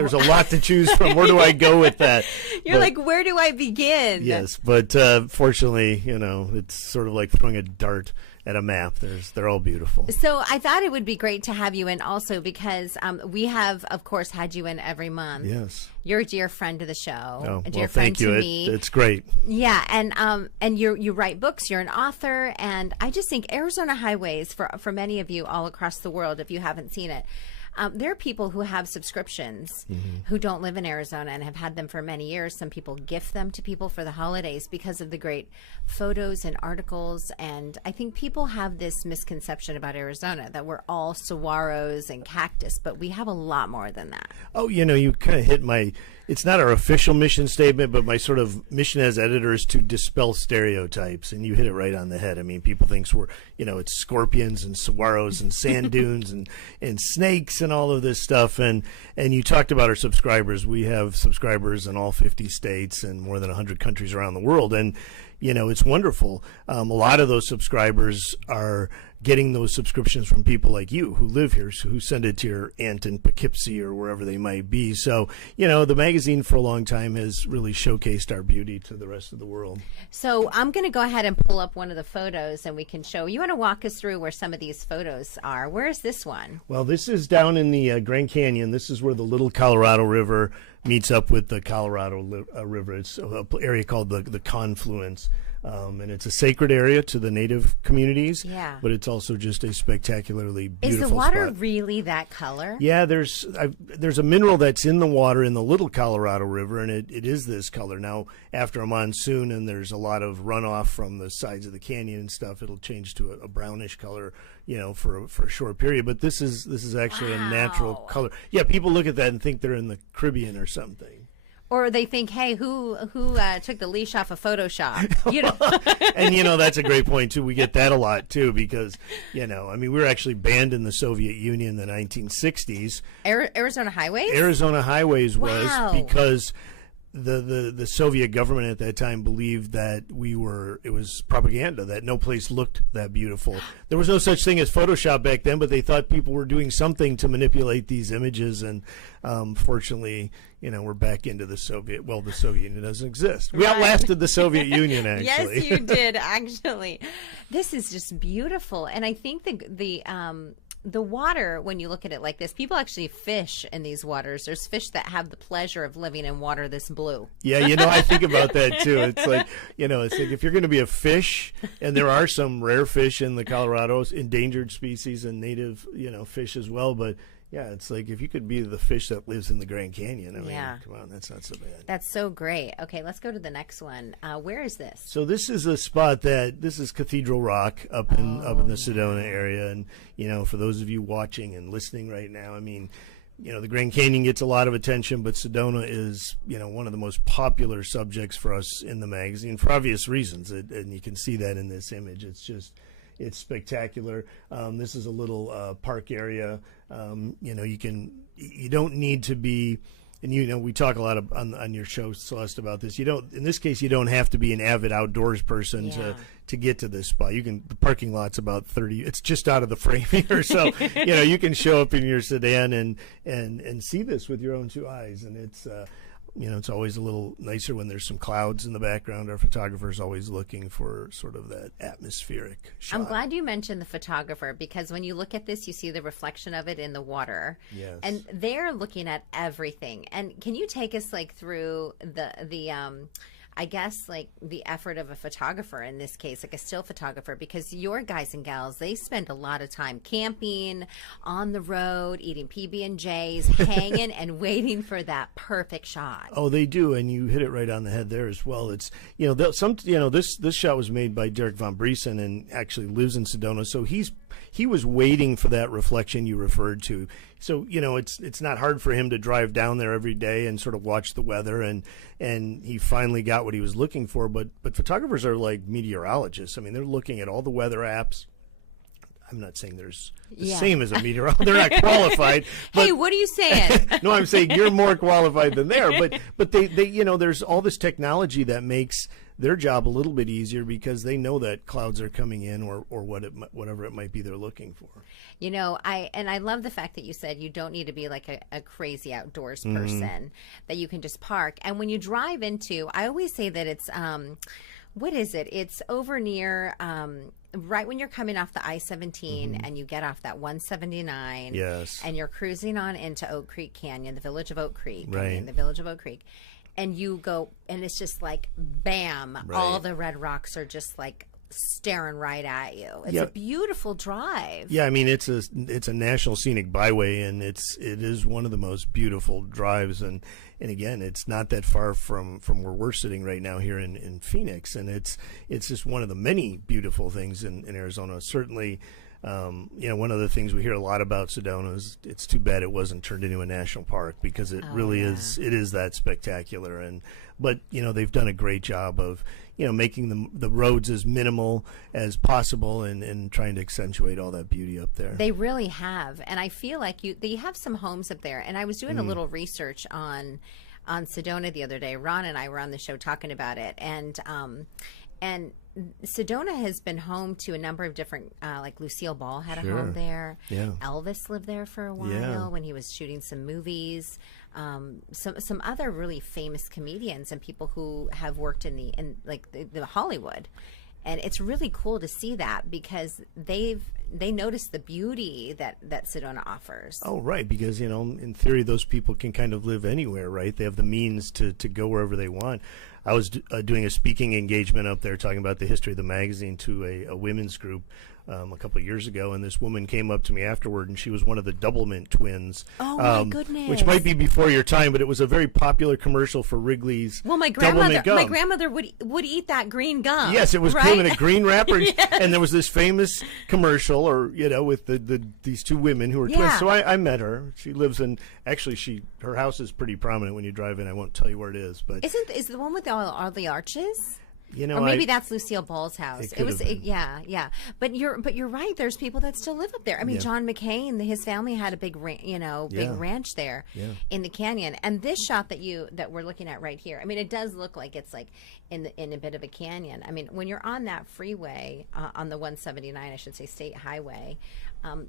there's a lot to choose from. Where do I go with that? You're like, where do I begin? Yes, but fortunately, it's sort of like throwing a dart at a map. They're all beautiful. So I thought it would be great to have you in also because we have, of course, had you in every month. Yes. You're a dear friend of the show. A dear friend to me. It's great. Yeah, and you write books. You're an author, and I just think Arizona Highways for many of you all across the world, if you haven't seen it. There are people who have subscriptions who don't live in Arizona and have had them for many years. Some people gift them to people for the holidays because of the great photos and articles. And I think people have this misconception about Arizona that we're all saguaros and cactus, but we have a lot more than that. Oh, you kind of hit it's not our official mission statement, but my sort of mission as editor is to dispel stereotypes. And you hit it right on the head. I mean, people think it's scorpions and saguaros and sand dunes and snakes and all of this stuff. And you talked about our subscribers. We have subscribers in all 50 states and more than 100 countries around the world. And, it's wonderful. A lot of those subscribers are getting those subscriptions from people like you who live here, who send it to your aunt in Poughkeepsie or wherever they might be. So, the magazine for a long time has really showcased our beauty to the rest of the world. So I'm going to go ahead and pull up one of the photos and we can show. You want to walk us through where some of these photos are. Where is this one? Well, this is down in the Grand Canyon. This is where the Little Colorado River meets up with the Colorado River. It's an area called the Confluence. And it's a sacred area to the native communities. Yeah. But it's also just a spectacularly beautiful Is the water spot. Really that color? Yeah, there's a mineral that's in the water in the Little Colorado River, and it is this color. Now, after a monsoon and there's a lot of runoff from the sides of the canyon and stuff, it'll change to a brownish color, for a short period. But this is actually a natural color. Yeah, people look at that and think they're in the Caribbean or something. Or they think, hey, who took the leash off of Photoshop? And, that's a great point, too. We get that a lot, too, because, we were actually banned in the Soviet Union in the 1960s. Arizona Highways? Arizona Highways was because the Soviet government at that time believed that it was propaganda, that no place looked that beautiful. There was no such thing as Photoshop back then, but they thought people were doing something to manipulate these images. And fortunately, we're back into the Soviet Union doesn't exist. We outlasted the Soviet Union, actually. Yes, you did, actually. This is just beautiful. And I think the water, when you look at it like this, people actually fish in these waters. There's fish that have the pleasure of living in water this blue. Yeah, I think about that too. It's like, if you're going to be a fish, and there are some rare fish in the Colorado's, endangered species and native, fish as well, but yeah, it's like if you could be the fish that lives in the Grand Canyon. I mean, come on, that's not so bad. That's so great. Okay, let's go to the next one. Where is this? So this is a spot this is Cathedral Rock up in the Sedona area. And, for those of you watching and listening right now, I mean, the Grand Canyon gets a lot of attention, but Sedona is, one of the most popular subjects for us in the magazine for obvious reasons. And you can see that in this image. It's spectacular. This is a little park area. You don't need to be, and we talk a lot on your show, Celeste, about this. In this case, you don't have to be an avid outdoors person to get to this spot. The parking lot's about 30. It's just out of the frame here, so you can show up in your sedan and see this with your own two eyes, and it's. It's always a little nicer when there's some clouds in the background. Our photographer's always looking for sort of that atmospheric shot. I'm glad you mentioned the photographer, because when you look at this, you see the reflection of it in the water. Yes. And they're looking at everything. And can you take us through I guess the effort of a photographer in this case, like a still photographer, because your guys and gals, they spend a lot of time camping, on the road, eating PB&Js, hanging and waiting for that perfect shot. Oh, they do, and you hit it right on the head there as well. It's this shot was made by Derek Von Briesen and actually lives in Sedona, so he was waiting for that reflection you referred to. So, it's not hard for him to drive down there every day and sort of watch the weather, and he finally got what he was looking for. But photographers are like meteorologists. I mean, they're looking at all the weather apps. I'm not saying there's the same as a meteorologist. They're not qualified. But, hey, what are you saying? No, I'm saying you're more qualified than they are. But they there's all this technology that makes their job a little bit easier because they know that clouds are coming in or whatever it might be they're looking for. You know, I love the fact that you said you don't need to be like a crazy outdoors person, that you can just park. And when you drive into, I always say that it's, what is it? It's over near, right when you're coming off the I-17 and you get off that 179. Yes. And you're cruising on into Oak Creek Canyon, the village of Oak Creek. Right. The village of Oak Creek. And you go, and it's just like, bam, all the red rocks are just like staring right at you. It's a beautiful drive. Yeah, I mean it's a national scenic byway, and it is one of the most beautiful drives, and again, it's not that far from where we're sitting right now here in Phoenix, and it's just one of the many beautiful things in Arizona. Certainly, one of the things we hear a lot about Sedona is it's too bad it wasn't turned into a national park, because it really is. It is that spectacular, but they've done a great job of making the roads as minimal as possible and trying to accentuate all that beauty up there. They really have, and I feel like they have some homes up there. And I was doing a little research on Sedona the other day. Ron and I were on the show talking about it, and Sedona has been home to a number of different, like Lucille Ball had a home there. Yeah. Elvis lived there for a while when he was shooting some movies. Some other really famous comedians and people who have worked in the Hollywood. And it's really cool to see that, because they notice the beauty that Sedona offers. Oh, right, because in theory those people can kind of live anywhere, right? They have the means to go wherever they want. I was doing a speaking engagement up there talking about the history of the magazine to a women's group a couple of years ago, and this woman came up to me afterward, and she was one of the Doublemint twins. Oh, my goodness. Which might be before your time, but it was a very popular commercial for Wrigley's. Well, my grandmother would eat that green gum. Yes, it was came in a green wrapper, and there was this famous commercial, with these two women who were twins. So I met her. She lives in, actually, her house is pretty prominent when you drive in. I won't tell you where it is, but is the one with all the arches? Or maybe that's Lucille Ball's house. It was, yeah. But you're right. There's people that still live up there. I mean, John McCain, his family had a big ranch there in the canyon. And this shot that we're looking at right here, I mean, it does look like it's like in a bit of a canyon. I mean, when you're on that freeway on the 179, I should say, state highway,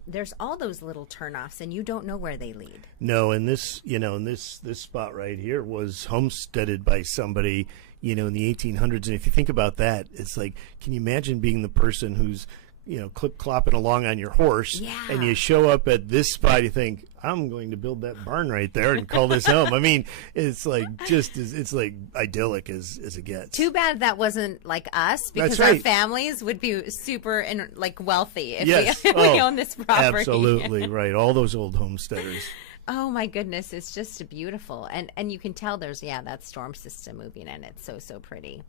there's all those little turnoffs, and you don't know where they lead. No, and this spot right here was homesteaded by somebody, in the 1800s. And if you think about that, it's like, can you imagine being the person who's, clip-clopping along on your horse, and you show up at this spot, you think, I'm going to build that barn right there and call this home. I mean, it's like it's like idyllic as it gets. Too bad that wasn't like us, because our families would be super wealthy if we own this property. Absolutely right. All those old homesteaders. Oh my goodness, it's just beautiful, and you can tell there's that storm system moving in. It's so pretty.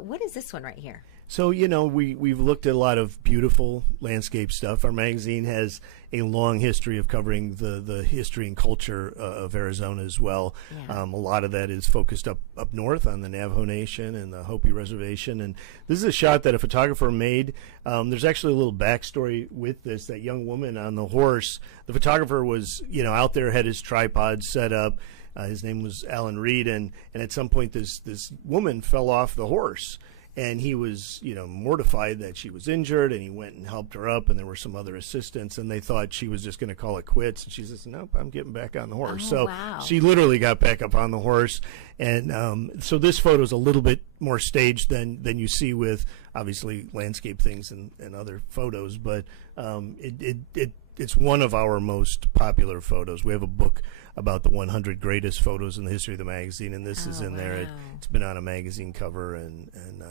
What is this one right here? So we've looked at a lot of beautiful landscape stuff. Our magazine has a long history of covering the history and culture of Arizona as well. A lot of that is focused up north on the Navajo Nation and the Hopi Reservation. And this is a shot that a photographer made. There's actually a little backstory with this. That young woman on the horse, the photographer was out there, had his tripod set up. His name was Alan Reed, and at some point this woman fell off the horse. And he was, mortified that she was injured, and he went and helped her up, and there were some other assistants, and they thought she was just going to call it quits. And she says, nope, I'm getting back on the horse. She literally got back up on the horse. And so this photo is a little bit more staged than you see with, obviously, landscape things and other photos. But it's one of our most popular photos. We have a book about the 100 greatest photos in the history of the magazine, and this is in there. It's been on a magazine cover, and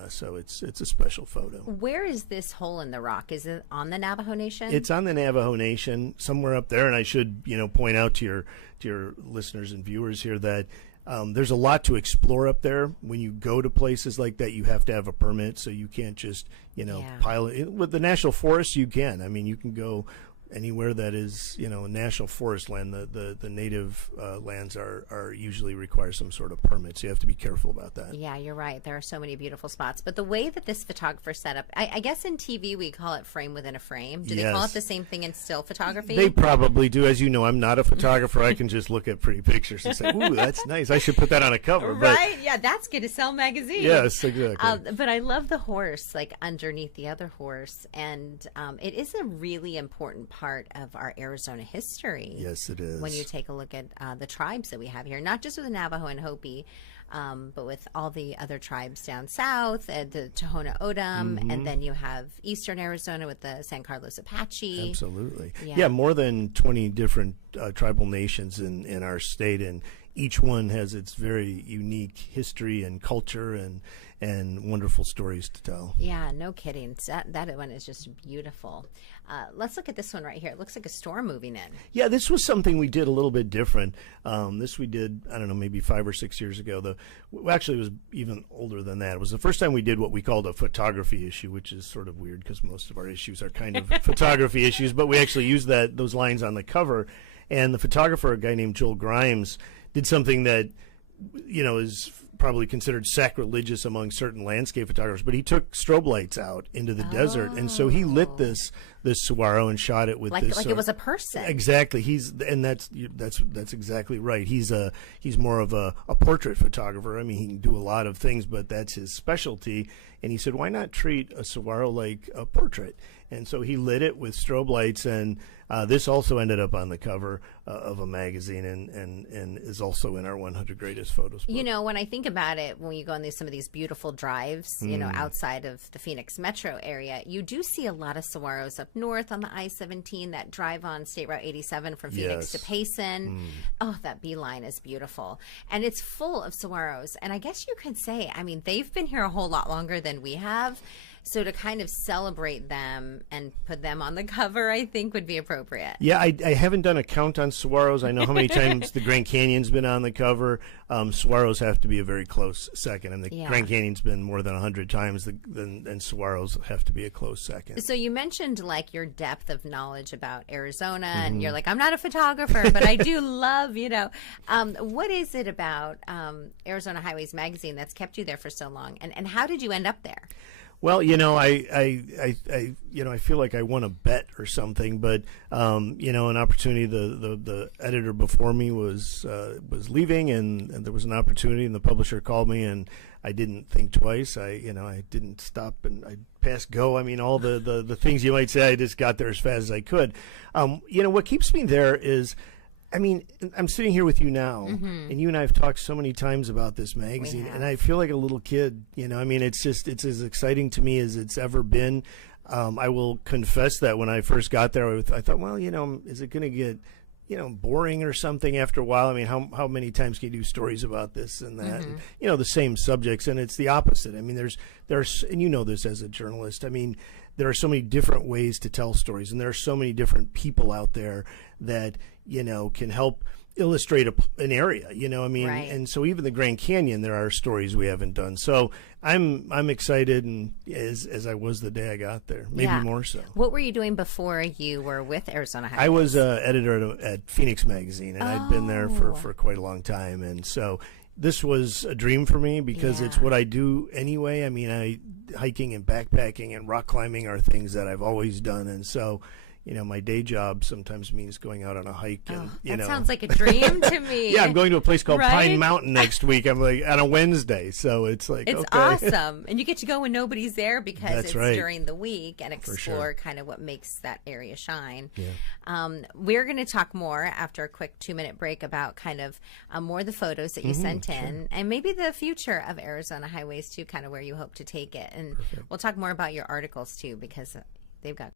so it's a special photo. Where is this hole in the rock? Is it on the Navajo Nation? It's on the Navajo Nation, somewhere up there. And I should point out to your listeners and viewers here that there's a lot to explore up there. When you go to places like that, you have to have a permit, so you can't just pile it. With the national forest, you can. I mean, you can go anywhere that is, national forest land, the native lands are usually require some sort of permit. So you have to be careful about that. Yeah, you're right. There are so many beautiful spots. But the way that this photographer set up, I guess in TV we call it frame within a frame. Do they call it the same thing in still photography? They probably do. As you know, I'm not a photographer. I can just look at pretty pictures and say, ooh, that's nice. I should put that on a cover. Right? Yeah, that's good to sell magazines. Yes, exactly. But I love the horse, like underneath the other horse. And it is a really important part of our Arizona history. Yes, it is. When you take a look at the tribes that we have here, not just with the Navajo and Hopi, but with all the other tribes down south, the Tohono O'odham, and then you have eastern Arizona with the San Carlos Apache. Absolutely. Yeah, more than 20 different tribal nations in our state, and each one has its very unique history and culture and wonderful stories to tell. Yeah, no kidding. That one is just beautiful. Let's look at this one right here. It looks like a storm moving in. Yeah, this was something we did a little bit different. This we did, I don't know, maybe 5 or 6 years ago. Actually, it was even older than that. It was the first time we did what we called a photography issue, which is sort of weird because most of our issues are kind of photography issues, but we actually used those lines on the cover. And the photographer, a guy named Joel Grimes, did something that, is probably considered sacrilegious among certain landscape photographers, but he took strobe lights out into the desert, and so he lit this saguaro and shot it with this. Like it was a person. Exactly. That's exactly right. He's more of a portrait photographer. I mean, he can do a lot of things, but that's his specialty. And he said, why not treat a saguaro like a portrait? And so he lit it with strobe lights, and this also ended up on the cover of a magazine and is also in our 100 Greatest Photos book. When I think about it, when you go on some of these beautiful drives, outside of the Phoenix metro area, you do see a lot of saguaros up north on the I-17 that drive on State Route 87 from Phoenix to Payson. Oh, that beeline is beautiful. And it's full of saguaros. And I guess you could say, I mean, they've been here a whole lot longer than we have. So to kind of celebrate them and put them on the cover, I think would be appropriate. Yeah, I haven't done a count on saguaros. I know how many times the Grand Canyon's been on the cover. Saguaros have to be a very close second. And the Grand Canyon's been more than 100 times, and saguaros have to be a close second. So you mentioned like your depth of knowledge about Arizona, and you're like, I'm not a photographer, but I do love, what is it about Arizona Highways Magazine that's kept you there for so long? And how did you end up there? Well, I feel like I won a bet or something, but an opportunity. The editor before me was leaving, and there was an opportunity, and the publisher called me, and I didn't think twice. I didn't stop, and I passed go. I mean, all the things you might say. I just got there as fast as I could. What keeps me there is, I mean, I'm sitting here with you now, and you and I have talked so many times about this magazine, and I feel like a little kid. I mean, it's as exciting to me as it's ever been. I will confess that when I first got there, I thought, well, is it going to get, boring or something after a while? I mean, how many times can you do stories about this and that, and, the same subjects? And it's the opposite. I mean, there's, and you know this as a journalist. I mean, there are so many different ways to tell stories, and there are so many different people out there that can help illustrate an area. I mean, and so even the Grand Canyon, there are stories we haven't done. So I'm excited, and as I was the day I got there, maybe more so. What were you doing before you were with Arizona Highways? I was editor at Phoenix Magazine, and I'd been there for quite a long time, and so this was a dream for me because it's what I do anyway. I mean, hiking and backpacking and rock climbing are things that I've always done, and so my day job sometimes means going out on a hike. And, that sounds like a dream to me. Yeah, I'm going to a place called Pine Mountain next week. I'm like on a Wednesday, so it's like it's awesome, and you get to go when nobody's there because it's during the week and explore kind of what makes that area shine. Yeah. We're going to talk more after a quick 2-minute break about kind of more of the photos that you sent in, and maybe the future of Arizona Highways too, kind of where you hope to take it, and we'll talk more about your articles too because they've got.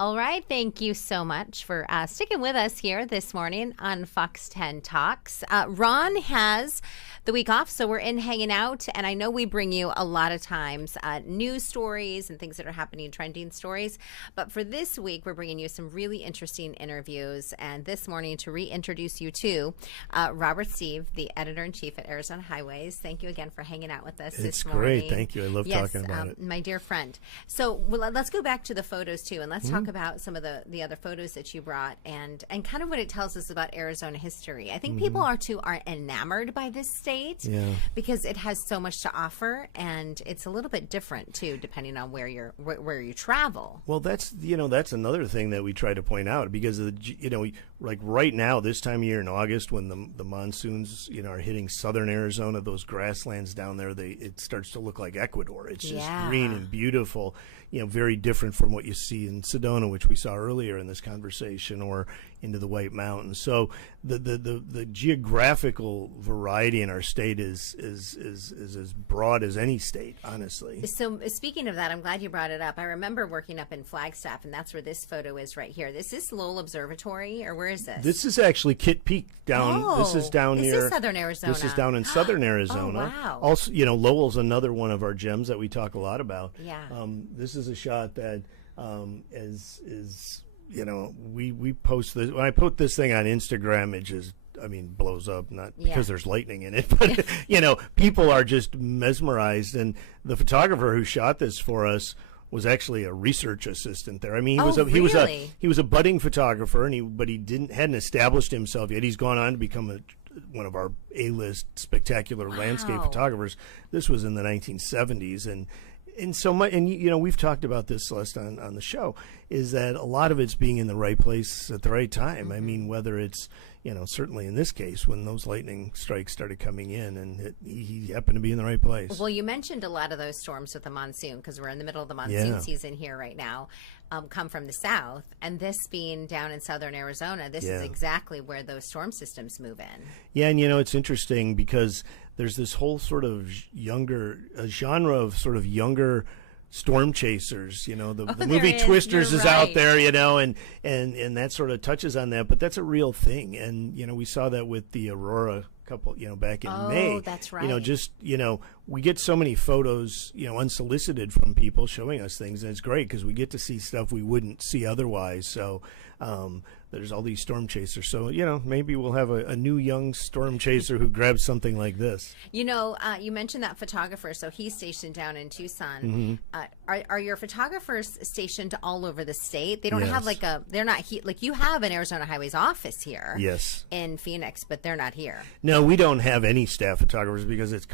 All right. Thank you so much for sticking with us here this morning on Fox 10 Talks. Ron has the week off, so we're in hanging out. And I know we bring you a lot of times news stories and things that are happening, trending stories. But for this week, we're bringing you some really interesting interviews. And this morning, to reintroduce you to Robert Stieve, the editor-in-chief at Arizona Highways. Thank you again for hanging out with us this morning. It's great. Thank you. I love talking about it. My dear friend. So let's go back to the photos, too, and let's talk about some of the other photos that you brought and kind of what it tells us about Arizona history. I think people are enamored by this state because it has so much to offer, and it's a little bit different, too, depending on where you travel. Well, that's another thing that we try to point out because like right now, this time of year in August, when the monsoons are hitting southern Arizona, those grasslands down there, it starts to look like Ecuador. It's just green and beautiful. Very different from what you see in Sedona, which we saw earlier in this conversation, or into the White Mountains. So the geographical variety in our state is as broad as any state, honestly. So speaking of that, I'm glad you brought it up. I remember working up in Flagstaff, and that's where this photo is right here. This is Lowell Observatory, or where is this? This is actually Kitt Peak down. This is down near. This is southern Arizona. This is down in southern Arizona. Oh, wow. Also, Lowell's another one of our gems that we talk a lot about. Yeah. This is a shot that we post this. When I put this thing on Instagram, it just blows up, not because there's lightning in it, but people are just mesmerized. And the photographer who shot this for us was actually a research assistant there. He was a budding photographer, but he hadn't established himself yet. He's gone on to become one of our A-list spectacular landscape photographers. This was in the 1970s, and so much, and we've talked about this, Celeste, on the show, is that a lot of it's being in the right place at the right time. Whether it's certainly in this case when those lightning strikes started coming in, and he happened to be in the right place. Well, you mentioned a lot of those storms with the monsoon, because we're in the middle of the monsoon season here right now, come from the south, and this being down in southern Arizona, this is exactly where those storm systems move in. Yeah, and it's interesting because there's this whole sort of genre of sort of younger storm chasers. The movie Twisters is out there, and that sort of touches on that, but that's a real thing. And we saw that with the Aurora couple, back in May. Oh, that's right. We get so many photos, unsolicited from people showing us things, and it's great because we get to see stuff we wouldn't see otherwise. So there's all these storm chasers. So, maybe we'll have a new young storm chaser who grabs something like this. You mentioned that photographer, so he's stationed down in Tucson. Are your photographers stationed all over the state? They don't have they're not you have an Arizona Highways office here. Yes. In Phoenix, but they're not here. No, we don't have any staff photographers because it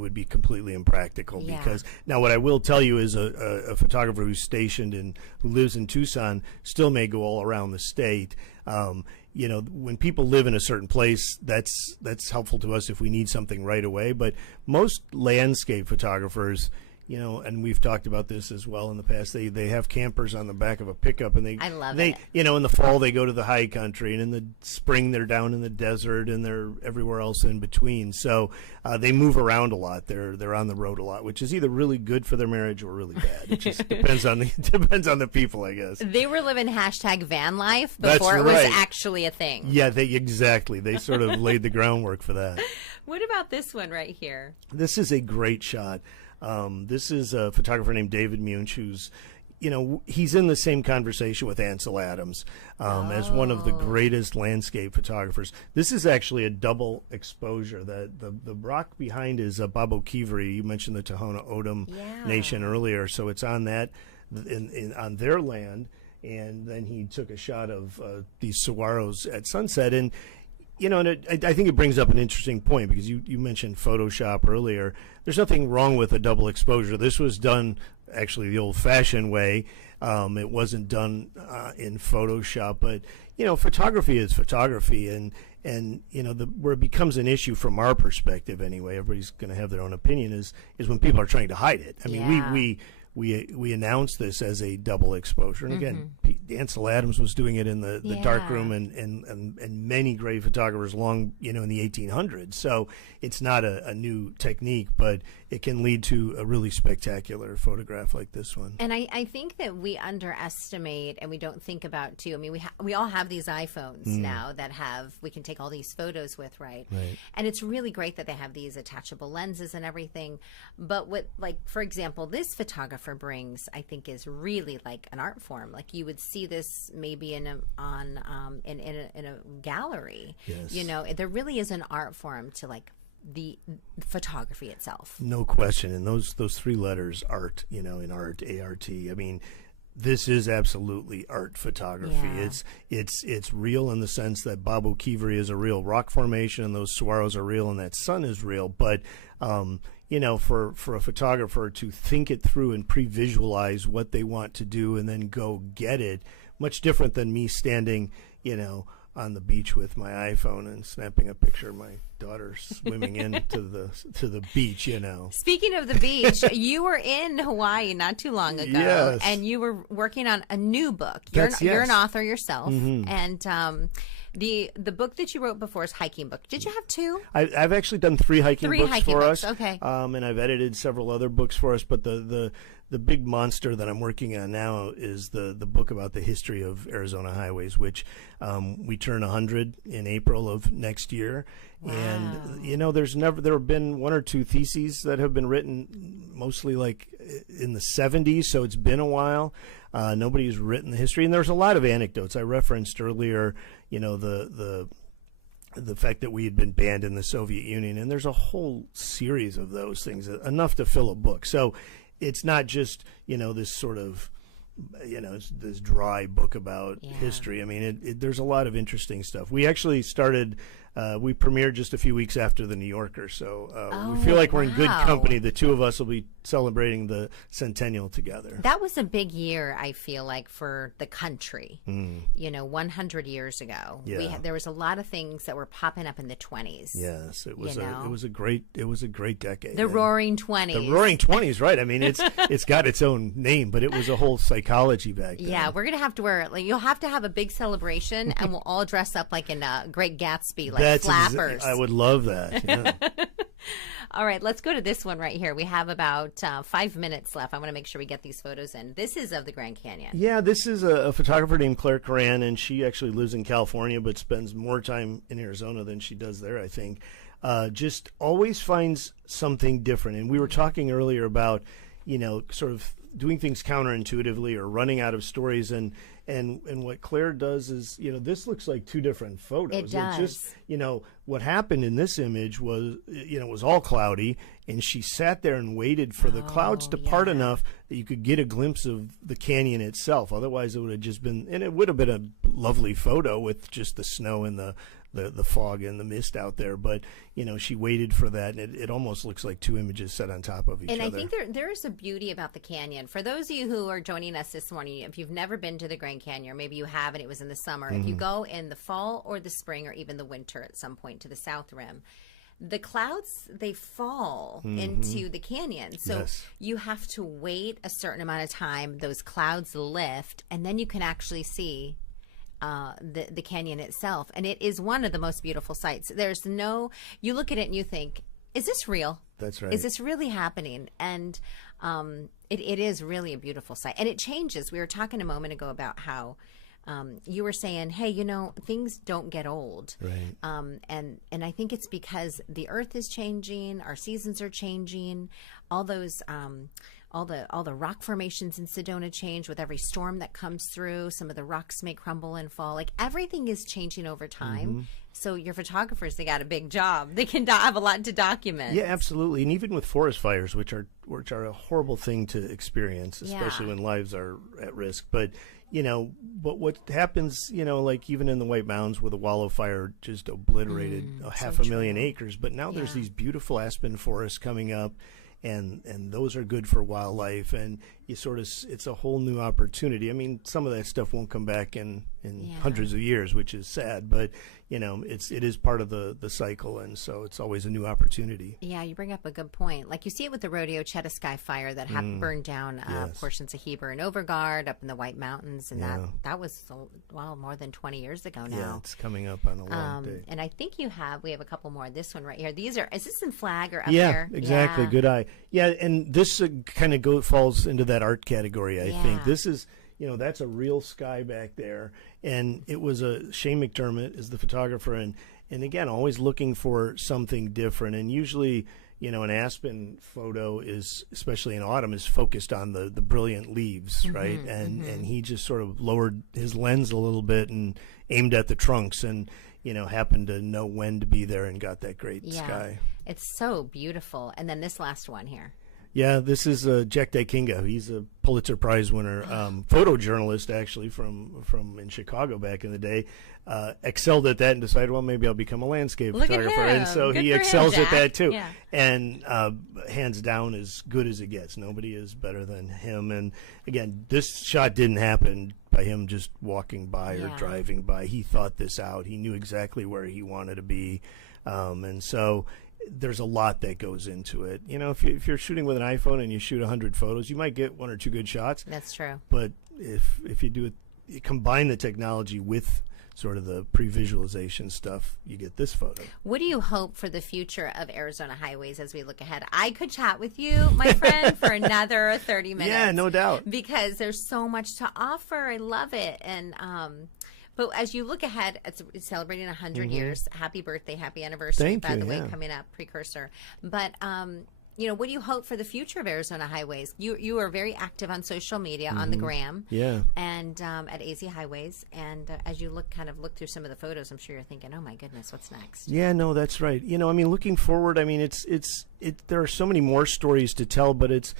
would be completely impractical. Yeah. Because now what I will tell you is a photographer who's stationed who lives in Tucson still may go all around the state. When people live in a certain place, that's helpful to us if we need something right away. But most landscape photographers, and we've talked about this as well in the past, they have campers on the back of a pickup, and I love it. In the fall they go to the high country, and in the spring they're down in the desert, and they're everywhere else in between. So they move around a lot. They're on the road a lot, which is either really good for their marriage or really bad. It just depends on the people, I guess. They were living #van life before it was actually a thing. Yeah, exactly. They sort of laid the groundwork for that. What about this one right here? This is a great shot. This is a photographer named David Munch, who's, he's in the same conversation with Ansel Adams as one of the greatest landscape photographers. This is actually a double exposure. The rock behind is Babo Kivri. You mentioned the Tohono O'odham Nation earlier, so it's on that on their land. And then he took a shot of these saguaros at sunset, and I think it brings up an interesting point because you mentioned Photoshop earlier. There's nothing wrong with a double exposure. This was done actually the old-fashioned way. It wasn't done in Photoshop, but photography is photography, and where it becomes an issue from our perspective anyway. Everybody's going to have their own opinion. Is when people are trying to hide it. We announced this as a double exposure, and again, Ansel Adams was doing it in the dark room, and many great photographers in the 1800s. So it's not a new technique, but it can lead to a really spectacular photograph like this one. And I think that we underestimate and we don't think about too. I mean, we all have these iPhones now that we can take all these photos with, right? And it's really great that they have these attachable lenses and everything. But what, like, for example, this photographer brings, I think, is really like an art form. Like you would see this maybe in a gallery. Yes. You know, there really is an art form to like the photography itself. No question. And those three letters, art, you know, in art, A-R-T, I mean, this is absolutely art photography. Yeah. It's real in the sense that Bob O'Keefe is a real rock formation, and those saguaros are real, and that sun is real. But you know, for a photographer to think it through and pre-visualize what they want to do and then go get it, much different than me standing, you know, on the beach with my iPhone and snapping a picture of my daughter swimming into the beach, you know. Speaking of the beach, you were in Hawaii not too long ago, yes. and you were working on a new book. You're an author yourself, and the book that you wrote before is hiking book. Did you have two? I've actually done three hiking books for us. Okay. And I've edited several other books for us, but the big monster that I'm working on now is the book about the history of Arizona highways, which we turn 100 in April of next year. Wow. And, you know, there have been one or two theses that have been written mostly like in the 70s, so it's been a while. Nobody's written the history, and there's a lot of anecdotes. I referenced earlier, you know, the fact that we had been banned in the Soviet Union, and there's a whole series of those things, enough to fill a book. So it's not just, you know, this sort of, you know, this dry book about history. I mean, there's a lot of interesting stuff. We actually started, we premiered just a few weeks after the New Yorker, so we feel like we're in good company. The two of us will be celebrating the Centennial together. That was a big year, I feel like, for the country. You know, 100 years ago, there was a lot of things that were popping up in the 20s. Yes, it was a great decade. The Roaring 20s. The Roaring 20s, right? I mean, it's got its own name, but it was a whole psychology back then. Yeah, we're gonna have to wear, like, you'll have to have a big celebration, and we'll all dress up like in Great Gatsby, like flappers. I would love that. Yeah. All right, let's go to this one right here. We have about 5 minutes left. I want to make sure we get these photos in. This is of the Grand Canyon. Yeah, this is a photographer named Claire Coran, and she actually lives in California but spends more time in Arizona than she does there, I think. Just always finds something different. And we were talking earlier about, you know, sort of doing things counterintuitively or running out of stories, and what Claire does is, you know, this looks like two different photos. It does. Just, you know, what happened in this image was, you know, it was all cloudy, and she sat there and waited for the clouds to part enough that you could get a glimpse of the canyon itself. Otherwise, it would have just been, and it would have been a lovely photo with just the snow and the fog and the mist out there, but, you know, she waited for that, and it almost looks like two images set on top of each other. And I think there is a beauty about the canyon. For those of you who are joining us this morning, if you've never been to the Grand Canyon, or maybe you have and it was in the summer, if you go in the fall or the spring or even the winter at some point to the South Rim, the clouds, they fall into the canyon. So you have to wait a certain amount of time, those clouds lift, and then you can actually see the canyon itself. And it is one of the most beautiful sights. There's no, you look at it and you think, is this real? That's right. Is this really happening? And it is really a beautiful sight. And it changes. We were talking a moment ago about how you were saying, hey, you know, things don't get old. Right. And I think it's because the earth is changing, our seasons are changing, all those all the rock formations in Sedona change with every storm that comes through. Some of the rocks may crumble and fall. Like, everything is changing over time. So your photographers, they got a big job. They can have a lot to document. Yeah, absolutely. And even with forest fires, which are a horrible thing to experience, especially when lives are at risk. But, you know, but what happens, you know, like even in the White Mountains where the Wallow Fire just obliterated half a million acres. But now there's these beautiful aspen forests coming up. And those are good for wildlife. And it's a whole new opportunity. I mean, some of that stuff won't come back in hundreds of years, which is sad, but it is part of the cycle, and so it's always a new opportunity. Yeah, you bring up a good point. Like you see it with the rodeo Chetasky fire that burned down portions of Heber and Overguard up in the White Mountains, and that was more than 20 years ago now. Yeah, it's coming up on a long day. And I think we have a couple more. This one right here. Is this in flag or up Yeah, there? exactly. Yeah. Good eye. Yeah, and this kind of falls into that art category. I think this is. That's a real sky back there. And it was Shane McDermott is the photographer. And again, always looking for something different. And usually, an aspen photo is, especially in autumn, is focused on the brilliant leaves, right? And he just sort of lowered his lens a little bit and aimed at the trunks and, happened to know when to be there and got that great sky. It's so beautiful. And then this last one here. Yeah, this is Jack Dykinga. He's a Pulitzer Prize winner, photojournalist actually from in Chicago back in the day. Excelled at that and decided, well, maybe I'll become a landscape photographer. And so he excels at that too. Yeah. And hands down as good as it gets. Nobody is better than him. And again, this shot didn't happen by him just walking by or driving by. He thought this out. He knew exactly where he wanted to be. And so there's a lot that goes into it. If you're shooting with an iPhone and you shoot 100 photos, you might get one or two good shots. That's true. But if you do it, you combine the technology with sort of the pre-visualization stuff, you get this photo. What do you hope for the future of Arizona highways as we look ahead? I could chat with you, my friend, for another 30 minutes. Yeah, no doubt. Because there's so much to offer. I love it. And but as you look ahead, it's celebrating 100 years. Happy birthday, happy anniversary, by the way, coming up, precursor. But, what do you hope for the future of Arizona highways? You are very active on social media, on the gram, and at AZ Highways. And as you look through some of the photos, I'm sure you're thinking, oh my goodness, what's next? Yeah, no, that's right. Looking forward, there are so many more stories to tell, but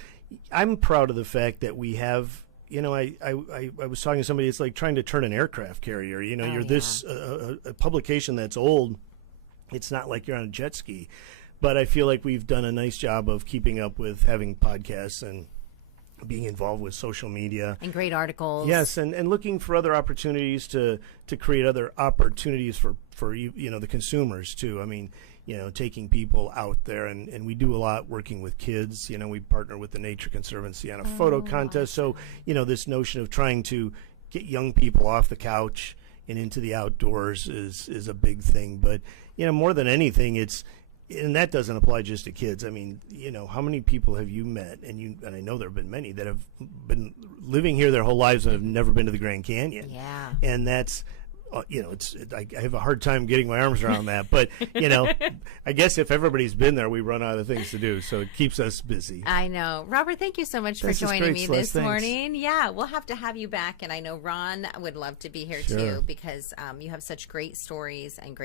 I'm proud of the fact that we have. I was talking to somebody. It's like trying to turn an aircraft carrier. This a publication that's old. It's not like you're on a jet ski, but I feel like we've done a nice job of keeping up with having podcasts and being involved with social media and great articles. Yes, and looking for other opportunities to create other opportunities for the consumers too. Taking people out there, and we do a lot working with kids. We partner with the Nature Conservancy on a photo contest. So, this notion of trying to get young people off the couch and into the outdoors is a big thing. But, more than anything, and that doesn't apply just to kids. How many people have you met, and I know there have been many that have been living here their whole lives and have never been to the Grand Canyon. Yeah. And that's, I have a hard time getting my arms around that. But, I guess if everybody's been there, we run out of things to do. So it keeps us busy. I know. Robert, thank you so much for joining me this morning. Yeah, we'll have to have you back. And I know Ron would love to be here too, because you have such great stories and great